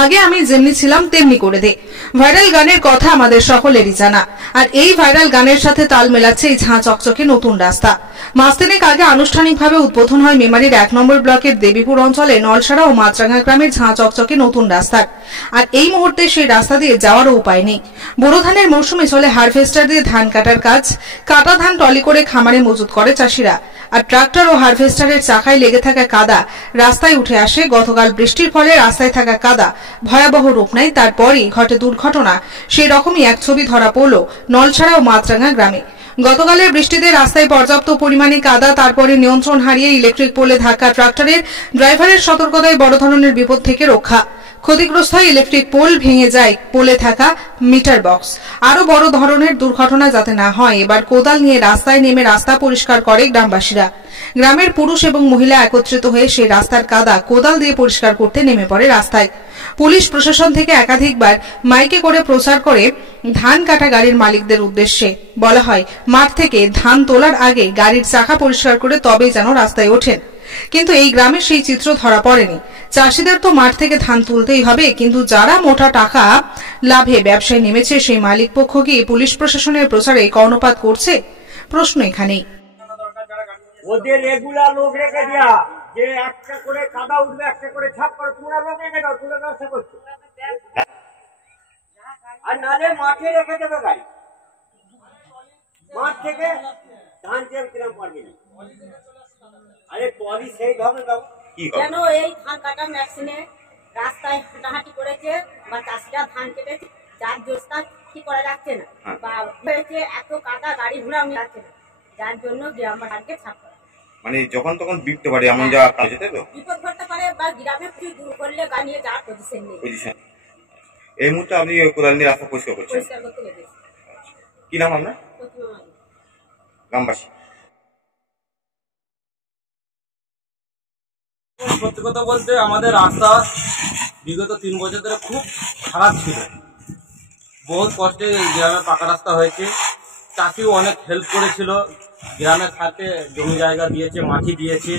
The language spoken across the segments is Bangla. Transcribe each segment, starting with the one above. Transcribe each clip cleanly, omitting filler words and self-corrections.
আগে আমি যেমনি ছিলাম তেমনি করে দে। ভাইরাল গানের কথা আমাদের সকলেরই জানা, আর এই ভাইরাল গানের সাথে তাল মেলাচ্ছে এই ঝাঁ চকচকে নতুন রাস্তা। মাস তিনেক আগে আনুষ্ঠানিকভাবে উদ্বোধন হয় মেমারির ১ নম্বর ব্লকের দেবীপুর অঞ্চলে নলসাড়া ও মাছরাঙ্গা গ্রামের ঝাঁ চকচকে নতুন রাস্তার। আর এই মুহূর্তে সেই রাস্তা দিয়ে যাওয়ারও উপায় নেই। বোরো ধানের মৌসুমে চলে হারভেস্টার দিয়ে ধান কাটার কাজ। কাটা ধান টলি করে খামারে মজুত করে চাষিরা, আর ট্রাক্টর ও হারভেস্টারের চাকায় লেগে থাকা কাদা রাস্তায় উঠে আসে। গতকাল বৃষ্টির ফলে রাস্তায় থাকা কাদা ভয়াবহ রূপ নেয়। তারপরই ঘটে দুর্ঘটনা। সেই রকমই এক ছবি ধরা পড়ল নলছাড়া ও মাছরাঙ্গা গ্রামে। গতকালের বৃষ্টিতে রাস্তায় পর্যাপ্ত পরিমাণে কাদা, তারপরে নিয়ন্ত্রণ হারিয়ে ইলেকট্রিক পোলে ধাক্কা ট্রাক্টরের ড্রাইভারের সতর্কতায় বড় ধরনের বিপদ থেকে রক্ষা। ক্ষতিগ্রস্ত হয় ইলেকট্রিক পোল, ভেঙে যায় পোলে থাকা মিটার বক্স। আরো বড় ধরনের দুর্ঘটনা যাতে না হয়, এবার কোদাল নিয়ে রাস্তায় নেমে রাস্তা পরিষ্কার করে গ্রামবাসীরা। গ্রামের পুরুষ এবং মহিলা একত্রিত হয়ে সেই রাস্তার কাদা কোদাল দিয়ে পরিষ্কার করতে নেমে পড়ে রাস্তায়। পুলিশ প্রশাসন থেকে একাধিকবার মাইকে করে প্রচার করে ধান কাটা গাড়ির মালিকদের উদ্দেশ্যে বলা হয়, মাঠ থেকে ধান তোলার আগে গাড়ির চাকা পরিষ্কার করে তবেই যেন রাস্তায় ওঠেন। কিন্তু এই গ্রামে সেই চিত্র ধরা পড়েনি। চাষিদের তো মাঠ থেকে ধান তুলতেই হবে, কিন্তু যারা মোটা টাকা লাভে ব্যবসায় নেমেছে সেই মালিক পক্ষ কি পুলিশ প্রশাসনের প্রচারে কর্ণপাত করছে? প্রশ্ন এখানেই। ওদের রেগুলার লোক রেখে দেয়া, যে একটা করে কাদা উঠবে, একটা করে ছাপ করে পুরো লোক রেখে দাও, তুলে ব্যবসা করছে। আর নালে মাঠে রেখে দেবে গাড়ি, মাঠ থেকে ধান চেয়ে কিরম পারবে না। আরে পলি সেই ধরনের কেন এই ধান কাটা মেশিনে রাস্তায় হাঁটাহাঁটি করেছে বা চাষিরা ধান কেটেছে, যার জোস্তা কি করা যাচ্ছে না, বা হয়েছে এত কাদা গাড়ি ঘোড়া যাচ্ছে না, যার জন্য গ্রামবাসীকে ছাপ করে। মানে যখন তখন বিপতে পারে এমন যা কাজে, তাই তো? বিপদ ঘটতে পারে, বা গ্রামে কিছু দূর করলে গাড়ি নিয়ে যাওয়ার পজিশন নেই। এই মুহূর্তে আপনি কোদাল নিয়ে রাস্তা পরিষ্কার করছেন। পরিষ্কার করতে লেগেছে। কি নাম আপনার? গ্রামবাসী। সত্যি কথা বলতে আমাদের রাস্তা বিগত 3 বছর ধরে খুব খারাপ ছিল। বহুত কষ্টে গ্রামে পাকা রাস্তা হয়েছে। চাষিও অনেক হেল্প করেছিল, গ্রামের সাথে জমি জায়গা দিয়েছে, মাটি দিয়েছে।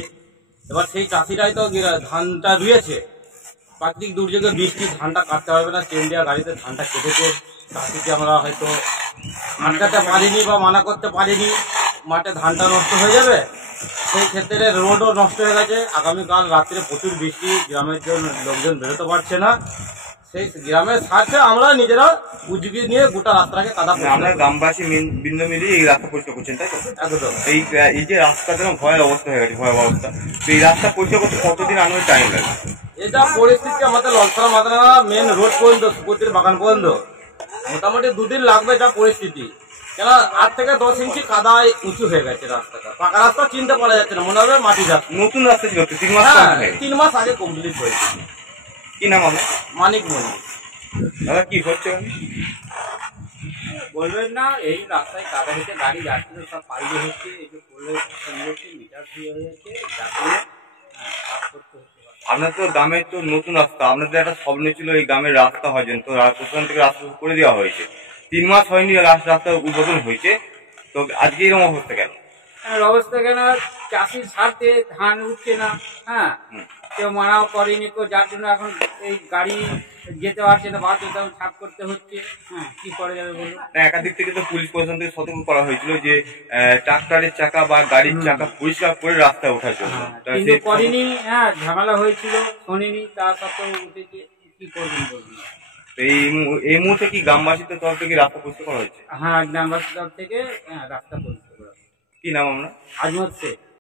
এবার সেই চাষিরাই তো ধানটা রুয়েছে। প্রাকৃতিক দুর্যোগে বৃষ্টি ধানটা কাটতে পারবে না, ট্রেন দেওয়া গাড়িতে ধানটা কেটেছে। চাষিকে আমরা হয়তো আটকাতে পারিনি বা মানা করতে পারিনি, মাঠে ধানটা নষ্ট হয়ে যাবে। সেই ক্ষেত্রে রোডও নষ্ট হয়ে গেছে। আগামীকাল রাত্রে প্রচুর বৃষ্টি, গ্রামের লোকজন বেরোতে পারছে না। সেই গ্রামের স্বার্থে আমরা নিজেরা উদ্যোগী নিয়ে গোটা রাস্তাটাকে কাদা। আমরা গ্রামবাসী বৃন্দ মিলিয়ে এই রাস্তা পরিষ্কার করছেন, তাই তো? একদম। এই যে রাস্তার জন্য ভয়ের অবস্থা হয়ে গেছে, ভয়াবহ অবস্থা। তো এই রাস্তা পরিষ্কার করতে কতদিন আনুমানিক টাইম লাগে? এটা পরিস্থিতি আমাদের ললছড়া মাদ্রাসা মেন রোড পর্যন্ত, সুপতির বাগান পর্যন্ত মোটামুটি 2 দিন লাগবে। যা পরিস্থিতি, কেন 8 থেকে 10 ইঞ্চি কাদায় উঁচু হয়ে গেছে রাস্তাটা। পাকা রাস্তা চিনতে পারা যাচ্ছে না, মনে হবে মাটি যাচ্ছে। নতুন রাস্তা ছিল 3 মাস? 3 মাস আগে কমপ্লিট হয়েছে। কি নাম আপনার? মানিক মনি। দাদা কি হচ্ছে বলবেন না, এই রাস্তায় কাদা হচ্ছে, গাড়ি যাচ্ছিল সব পাল্টে হচ্ছে, এই যে করলে মিটার দিয়ে হয়েছে, আপনার তো গ্রামের তো নতুন রাস্তা, আপনাদের একটা স্বপ্ন ছিল এই গ্রামের রাস্তা হয়, তো প্রশাসন থেকে রাস্তা করে দেওয়া হয়েছে। 3 মাস হয়নি রাস্তা উদ্বোধন হয়েছে, তো আজকে এরকম অবস্থা কেন? অবস্থা কেন, চাষির স্বার্থে ধান উঠছে না। হ্যাঁ, কেউ মানাও করেনি, যার জন্য এখন এই গাড়ি যেতে পারছে না, বাধ্য ছাপ করতে হচ্ছে। হ্যাঁ, কি করা যাবে বলুন? একাধিক থেকে তো পুলিশ প্রশাসন থেকে সতর্ক করা হয়েছিল যে ট্রাক্টরের চাকা বা গাড়ির চাকা পরিষ্কার করে রাস্তায় ওঠার জন্য, কিন্তু করেনি। হ্যাঁ, ঝামেলা হয়েছিল, শোনেনি, তা সত্ত্বেও উঠেছে। কি করবেন বলুন? এই মুহূর্তে কি গ্রামবাসীদের তরফ থেকে রাস্তা পরিষ্কার করা হয়েছে? হ্যাঁ, গ্রামবাসীর তরফ থেকে রাস্তা পরিষ্কার করা। কি নাম আপনার? আজমত শেখ।